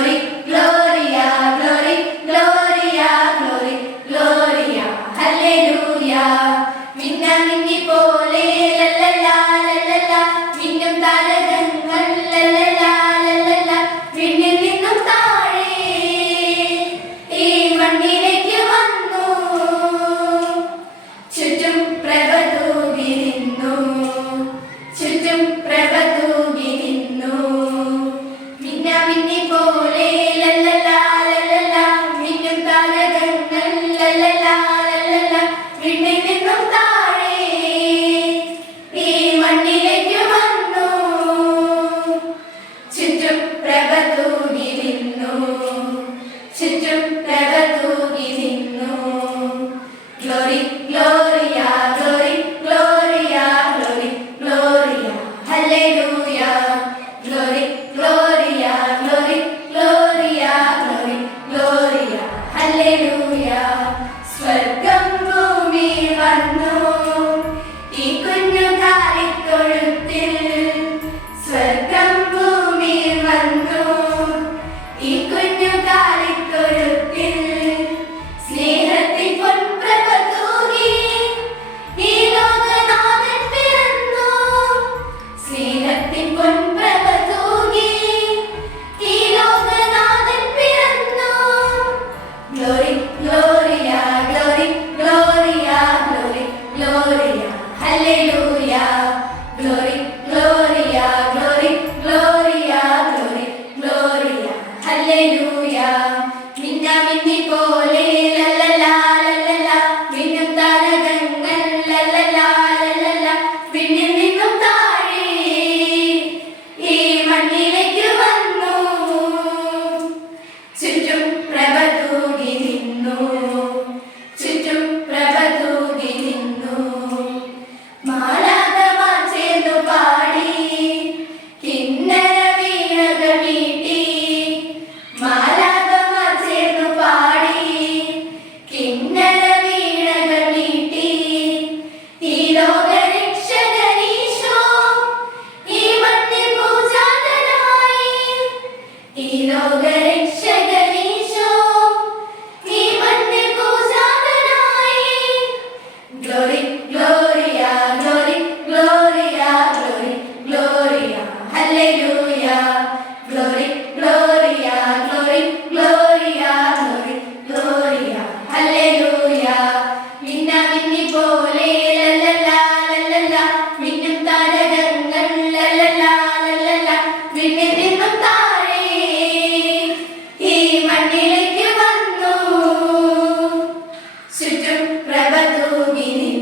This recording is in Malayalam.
glory, gloria, glory, gloria, glory, gloria, hallelujah. മിന്നാ മിന്നി പോലെ ലല്ലലാ ലല്ലലാ മിന്നും താരകങ്ങൾ ലല്ലലാ ലല്ലലാ വിണ്ണിൽ നിന്നും താഴെ ഈ മണ്ണിലേക്ക് വന്നു ചുറ്റും പ്രഭ തൂകി നിന്നു ചുറ്റും പ്രഭ തൂകി നിന്നു മിന്നാ മിന്നി പോലെ ലല്ലലാ ലല്ലലാ മിന്നും താരകങ്ങൾ ലല്ലലാ ലല്ലലാ വിണ്ണിൽ നിന്നും താഴെ ഈ മണ്ണിലേക്ക് വന്നു ചുറ്റും പ്രഭ തൂകി നിന്നു ചുറ്റും പ്രഭ തൂകി നിന്നു glory gloria glory gloria glory gloria hallelujah glory gloria glory gloria glory gloria hallelujah സ്വർഗ്ഗം ഭൂമി വന്നു ഈ കുഞ്ഞു കാലിത്തൊഴുത്തിൽ സ്വർഗ്ഗം ഭൂമി വന്നു ഈ കുഞ്ഞു കാലിത്തൊഴുത്തിൽ സ്നേഹത്തിൻ പൊൻപ്രഭ തൂകി ഈ ലോകനാഥൻ പിറന്നു സ്നേഹത്തിൻ പൊൻപ്രഭ തൂകി ഈ ലോകനാഥൻ പിറന്നു glory gloria glory gloria glory gloria hallelujah glory gloria glory gloria glory gloria hallelujah മിന്നാ മിന്നി പോലെ ലല്ലലാ ലല്ലലാ മിന്നും താരകങ്ങൾ ലല്ലലാ ലല്ലലാ വിണ്ണിൽ നിന്നും താഴെ ഈ മണ്ണിലേക്ക് വന്നു ചുറ്റും പ്രഭ തൂകി നിന്നു ചുറ്റും പ്രഭ തൂകി നിന്നു മാലാഖമാർ ചേർന്നു പാടി കിന്നര വീണകൾ മീട്ടി മാലാഖമാർ ചേർന്നു പാടി കിന്നര വീണകൾ മീട്ടി ഈ ലോകരക്ഷകനീശോ ഈ മണ്ണിൽ പൂജാതനായി ഈ ലോകരക്ഷകനീശോ ഈ മണ്ണിൽ പൂജാതനായി glory gloria glory gloria glory gloria hallelujah glory gloria glory gloria glory gloria hallelujah മിന്നാ മിന്നി പോലെ ലല്ലലാ ലല്ലലാ മിന്നും താരകങ്ങൾ ലല്ലലാ ലല്ലലാ വിണ്ണിൽ നിന്നും താഴെ ഈ മണ്ണിലേക്ക് വന്നു ചുറ്റും പ്രഭ തൂകി നിന്നു